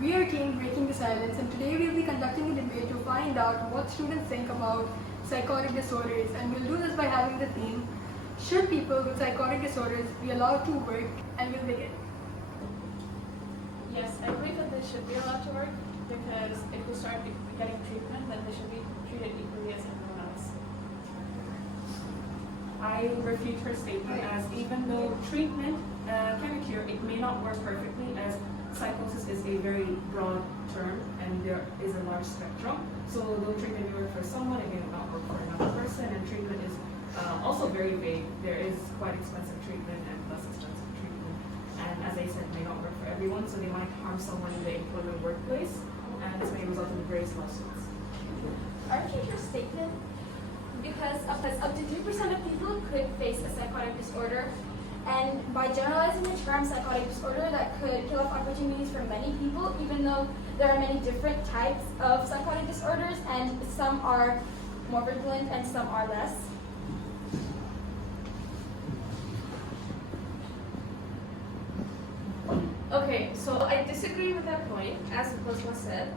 We are Team Breaking the Silence, and today we'll be conducting a debate to find out what students think about psychotic disorders. And we'll do this by having the theme, should people with psychotic disorders be allowed to work? And we'll begin. Yes, I believe that they should be allowed to work because if they start getting treatment, then they should be treated equally as everyone else. I refute her statement as even though treatment can cure, it may not work perfectly, as psychosis is a very broad term and there is a large spectrum. So though treatment may work for someone, it may not work for another person, and treatment is also very vague. There is quite expensive treatment and less expensive treatment. And as I said, may not work for everyone, so they might harm someone in the employment workplace, and this may result in various lawsuits. I refute your statement because up to 3% of people could face a psychotic disorder. And by generalizing the term psychotic disorder, that could kill off opportunities for many people, even though there are many different types of psychotic disorders, and some are more virulent and some are less. Okay, so I disagree with that point. As Basma said,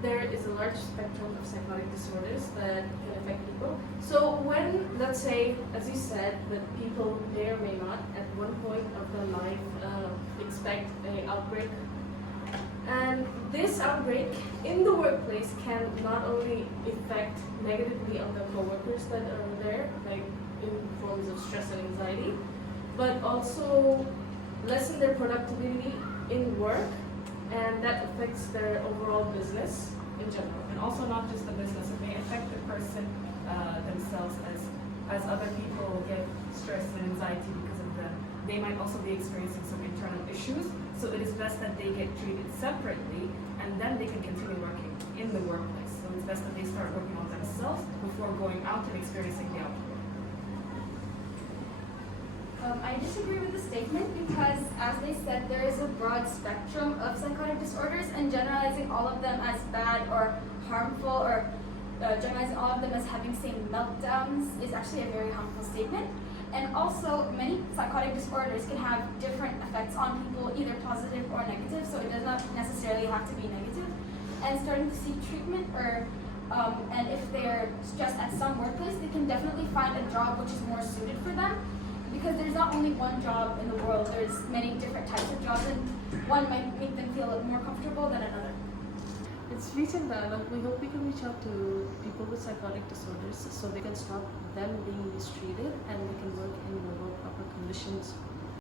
there is a large spectrum of psychotic disorders that can affect people. So when, let's say, as you said, that people may or may not at one point of their life expect an outbreak, and this outbreak in the workplace can not only affect negatively on the co-workers that are there, like in forms of stress and anxiety, but also lessen their productivity in work, and that affects their overall business in general. And also not just the business, it may affect the person themselves, as other people get stress and anxiety because of them. They might also be experiencing some internal issues, so it is best that they get treated separately and then they can continue working in the workplace. So it's best that they start working on themselves before going out and experiencing the outbreak. I disagree with the statement because, as they said, there is a broad spectrum of psychotic disorders, and generalizing all of them as bad or harmful, or generalizing all of them as having same meltdowns is actually a very harmful statement. And also, many psychotic disorders can have different effects on people, either positive or negative, so it does not necessarily have to be negative. And starting to seek treatment, or and if they're stressed at some workplace, they can definitely find a job which is more suited for them. Because there's not only one job in the world, there's many different types of jobs, and one might make them feel more comfortable than another. It's recent dialogue. We hope we can reach out to people with psychotic disorders so they can stop them being mistreated and they can work in proper conditions